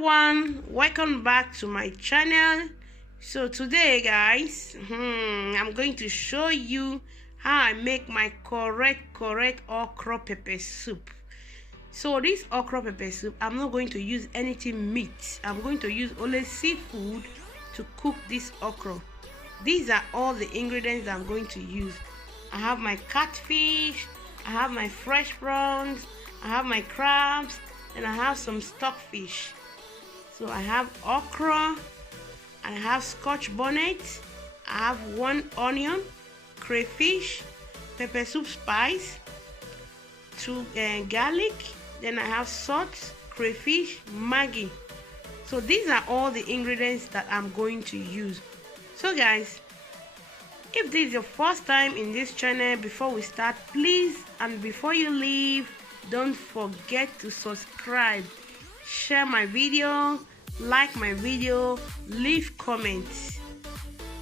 everyone, welcome back to my channel. So today guys, I'm going to show you how I make my correct okra pepper soup. So this okra pepper soup, I'm not going to use anything meat. I'm going to use only seafood to cook this okra. These are all the ingredients I'm going to use. I have my catfish, I have my fresh prawns, I have my crabs, and I have some stockfish. So I have okra, I have Scotch bonnet, I have 1 onion, crayfish, pepper soup spice, 2 garlic, then I have salt, crayfish, Maggi. So these are all the ingredients that I'm going to use. So guys, if this is your first time in this channel, before we start, please, and before you leave, don't forget to subscribe, share my video, like my video, leave comments.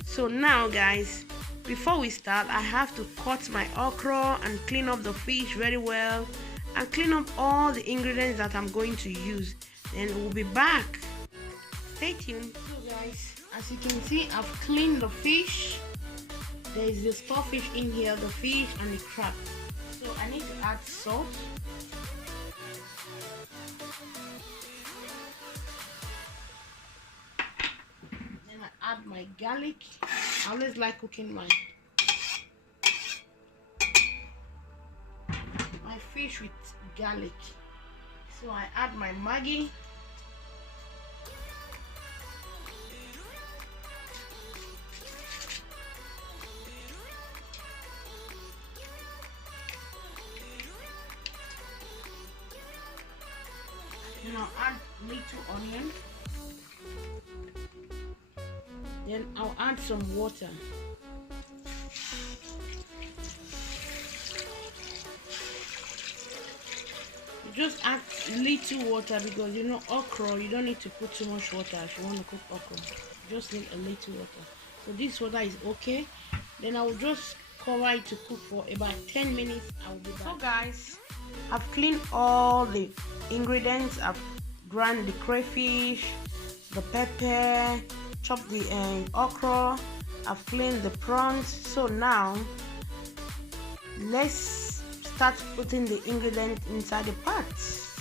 So now guys, before we start, I have to cut my okra and clean up the fish very well and clean up all the ingredients that I'm going to use. Then we'll be back. Stay tuned. So guys, as you can see, I've cleaned the fish. There is the stockfish in here, the fish and the crab. So I need to add salt. Then I add my garlic. I always like cooking my fish with garlic. So I add my Maggi. Then I'll add little onion. Then I'll add some water. You just add little water because you know okra, you don't need to put too much water if you want to cook okra. You just need a little water. So this water is okay. Then I will just cover it to cook for about 10 minutes. I will be back. So guys, I've cleaned all the ingredients. I've ground the crayfish, the pepper, chopped the okra. I've cleaned the prawns. So now let's start putting the ingredients inside the pots.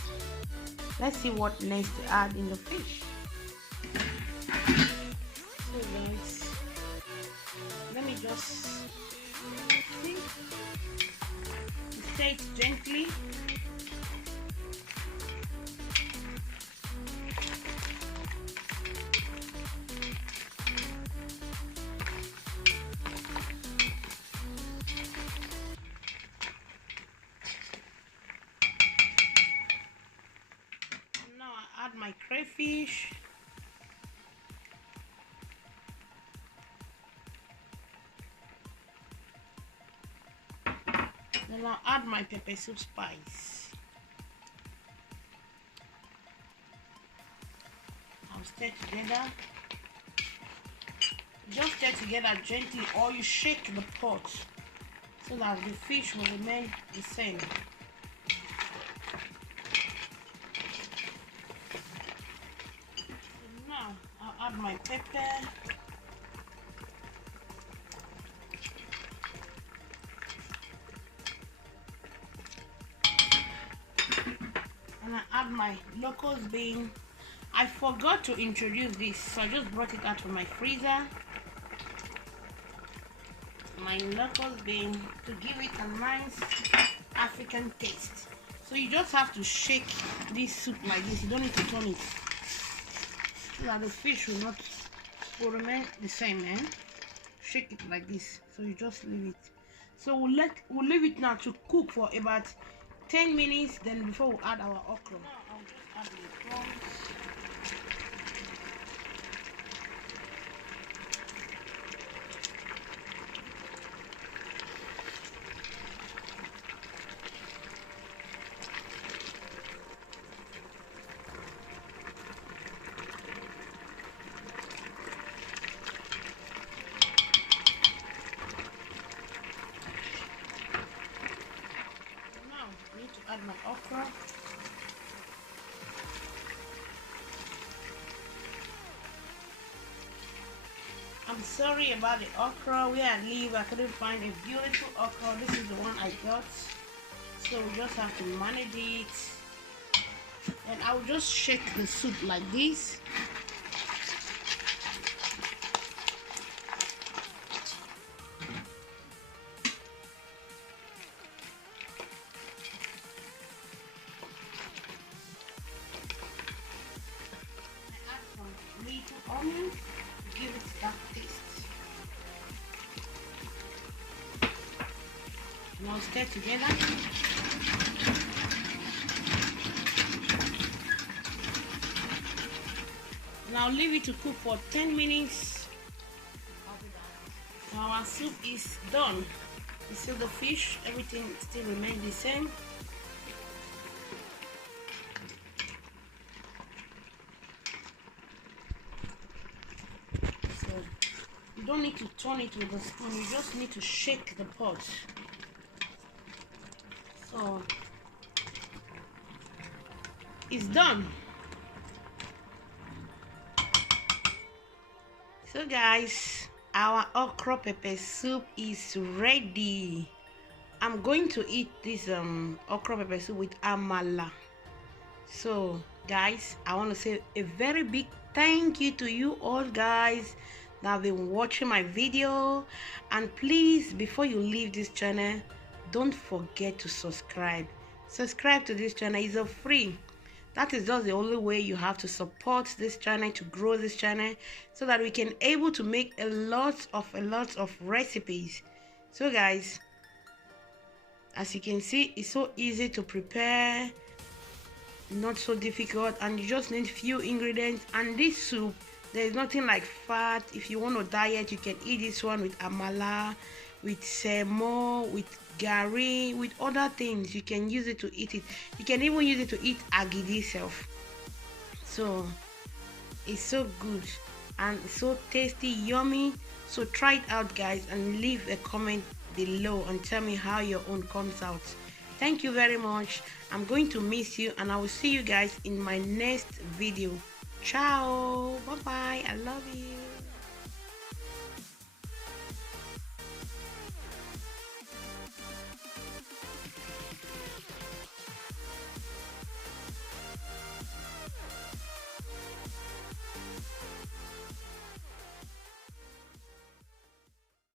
Let's see what next to add in the fish. So guys, let me just stir it gently. Now I add my crayfish. Then I'll add my pepper soup spice. I'll stir together. Just stir together gently, or you shake the pot so that the fish will remain the same. So now I'll add my pepper. And I add my locust bean. I forgot to introduce this, so I just brought it out from my freezer. My locust bean to give it a nice African taste. So you just have to shake this soup like this. You don't need to turn it, so that the fish will remain the same. Shake it like this. So you just leave it. So we'll leave it now to cook for about 10 minutes. Then before we add our okra. Now I'll just add the prawns. Now I need to add my okra. I'm sorry about the okra. Where I live, I couldn't find a beautiful okra. This is the one I got. So we just have to manage it. And I'll just shake the soup like this. I add some little onion to give it that taste. Now stir together. Now leave it to cook for 10 minutes. Now our soup is done. You see the fish, everything still remains the same. So you don't need to turn it with a spoon, you just need to shake the pot. So it's done. So guys, our okra pepper soup is ready. I'm going to eat this okra pepper soup with amala. So guys, I want to say a very big thank you to you all guys that have been watching my video. And please, before you leave this channel, don't forget to subscribe. Subscribe to this channel. It's free. That is just the only way you have to support this channel, to grow this channel, so that we can able to make a lot of recipes. So guys, as you can see, it's so easy to prepare, not so difficult, and you just need few ingredients. And this soup, there is nothing like fat. If you want to diet, you can eat this one with amala, with semo, with gari, with other things. You can use it to eat it. You can even use it to eat agidi itself. So it's so good and so tasty, yummy. So try it out guys, and leave a comment below and tell me how your own comes out. Thank you very much. I'm going to miss you, and I will see you guys in my next video. Ciao, bye bye, I love you.